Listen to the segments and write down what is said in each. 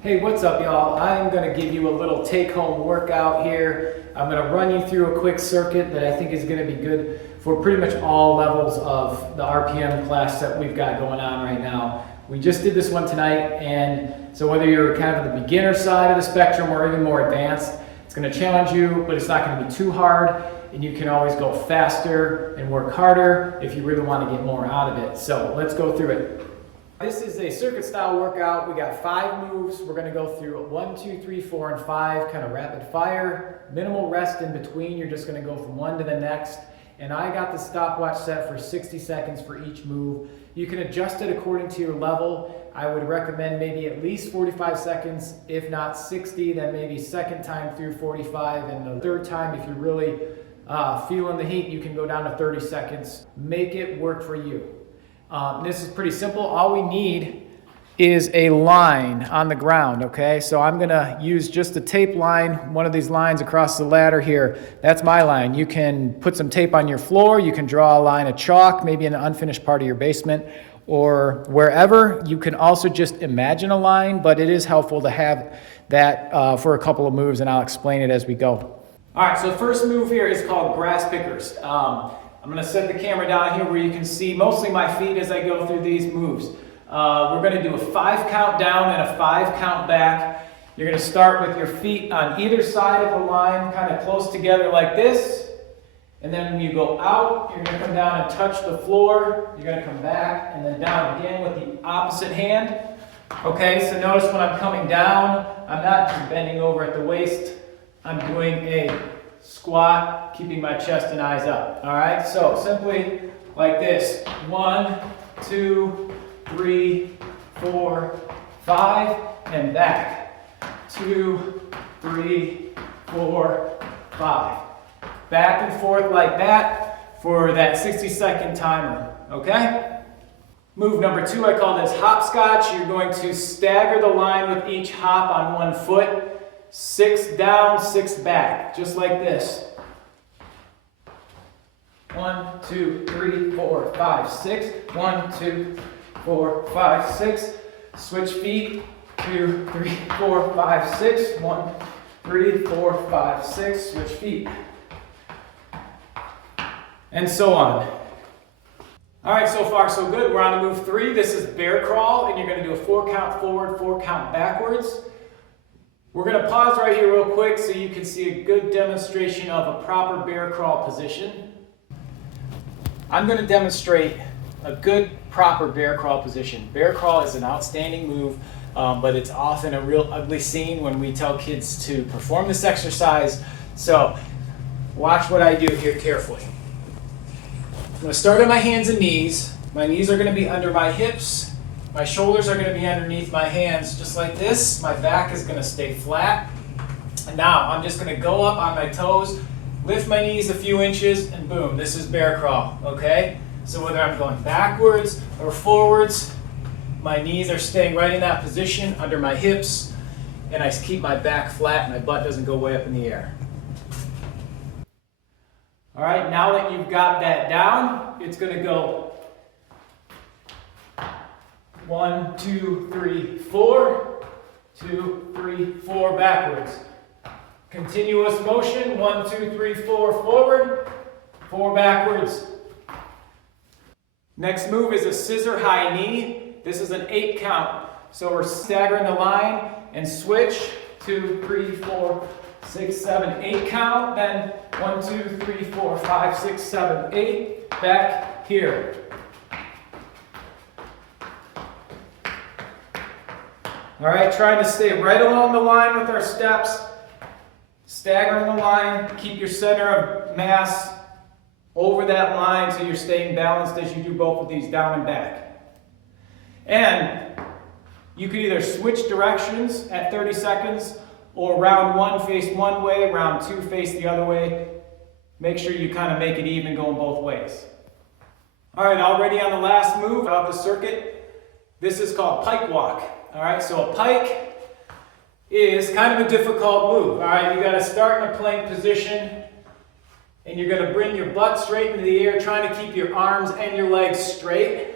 Hey, what's up, y'all? I'm going to give you a little take-home workout here. I'm going to run you through a quick circuit that I think is going to be good for pretty much all levels of the RPM class that we've got going on right now. We just did this one tonight, and so whether you're kind of the beginner side of the spectrum or even more advanced, it's going to challenge you, but it's not going to be too hard, and you can always go faster and work harder if you really want to get more out of it. So let's go through it. This is a circuit style workout. We got 5 moves. We're going to go through 1, 2, 3, 4, and 5, kind of rapid fire. Minimal rest in between. You're just going to go from one to the next. And I got the stopwatch set for 60 seconds for each move. You can adjust it according to your level. I would recommend maybe at least 45 seconds, if not 60, then maybe second time through 45, and the third time, if you're really feeling the heat, you can go down to 30 seconds. Make it work for you. This is pretty simple. All we need is a line on the ground, okay? So I'm gonna use just a tape line, one of these lines across the ladder here. That's my line. You can put some tape on your floor. You can draw a line of chalk, maybe in an unfinished part of your basement or wherever. You can also just imagine a line, but it is helpful to have that for a couple of moves, and I'll explain it as we go. All right, so first move here is called grass pickers. I'm going to set the camera down here where you can see mostly my feet as I go through these moves. We're going to do a 5 count down and a 5 count back. You're going to start with your feet on either side of the line, kind of close together like this. And then when you go out, you're going to come down and touch the floor. You're going to come back and then down again with the opposite hand. Okay, so notice when I'm coming down, I'm not just bending over at the waist. I'm doing a squat, keeping my chest and eyes up. All right, so simply like this: 1, 2, 3, 4, 5, and back. 2, 3, 4, 5. Back and forth like that for that 60-second timer. Okay? Move number 2, I call this hopscotch. You're going to stagger the line with each hop on one foot. 6 down, 6 back, just like this. 1, 2, 3, 4, 5, 6. 1, 2, 4, 5, 6. Switch feet. 2, 3, 4, 5, 6. 1, 3, 4, 5, 6. Switch feet. And so on. All right, so far so good. We're on to move 3. This is bear crawl, and you're going to do a 4 count forward, 4 count backwards. We're going to pause right here real quick so you can see a good demonstration of a proper bear crawl position. I'm going to demonstrate a good proper bear crawl position. Bear crawl is an outstanding move, but it's often a real ugly scene when we tell kids to perform this exercise. So watch what I do here carefully. I'm going to start on my hands and knees. My knees are going to be under my hips. My shoulders are going to be underneath my hands, just like this. My back is going to stay flat. And now I'm just going to go up on my toes, lift my knees a few inches, and boom, this is bear crawl, okay? So whether I'm going backwards or forwards, my knees are staying right in that position under my hips, and I keep my back flat and my butt doesn't go way up in the air. All right, now that you've got that down, it's going to go 1, 2, 3, 4. 2, 3, 4 backwards. Continuous motion. 1, 2, 3, 4 forward. 4 backwards. Next move is a scissor high knee. This is an 8 count. So we're staggering the line and switch. 2, 3, 4, 6, 7, 8 count. Then 1, 2, 3, 4, 5, 6, 7, 8. Back here. All right, trying to stay right along the line with our steps, staggering the line, keep your center of mass over that line so you're staying balanced as you do both of these down and back. And you can either switch directions at 30 seconds or round 1 face one way, round 2 face the other way. Make sure you kind of make it even going both ways. All right, already on the last move of the circuit, this is called pike walk. All right, so a pike is kind of a difficult move. All right, you got to start in a plank position, and you're going to bring your butt straight into the air, trying to keep your arms and your legs straight,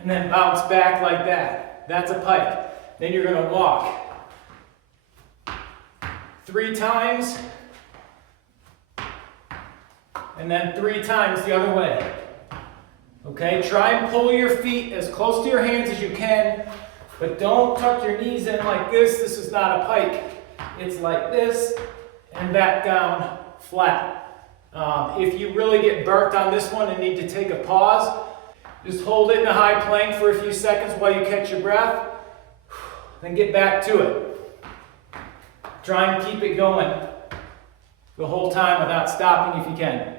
and then bounce back like that. That's a pike. Then you're gonna walk 3 times, and then 3 times the other way. Okay, try and pull your feet as close to your hands as you can, but don't tuck your knees in like this. This is not a pike. It's like this, and back down flat. If you really get burnt on this one and need to take a pause, just hold it in a high plank for a few seconds while you catch your breath, then get back to it. Try and keep it going the whole time without stopping if you can.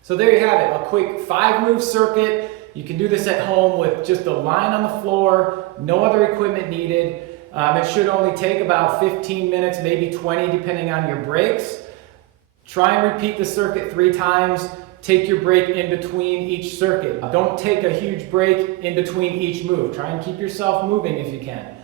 So there you have it, a quick 5-move circuit. You can do this at home with just a line on the floor, no other equipment needed. It should only take about 15 minutes, maybe 20, depending on your breaks. Try and repeat the circuit 3 times. Take your break in between each circuit. Don't take a huge break in between each move. Try and keep yourself moving if you can.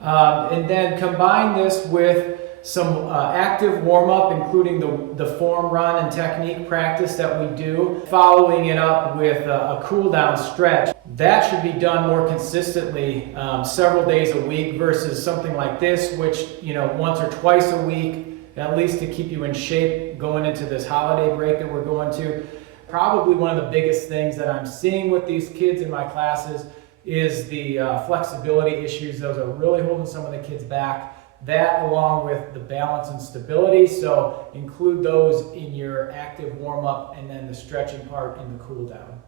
And then combine this with some active warm-up, including the form run and technique practice that we do, following it up with a cool-down stretch. That should be done more consistently, several days a week versus something like this, which, once or twice a week, at least to keep you in shape going into this holiday break that we're going to. Probably one of the biggest things that I'm seeing with these kids in my classes is the flexibility issues. Those are really holding some of the kids back. That along with the balance and stability, so include those in your active warm-up and then the stretching part in the cool down.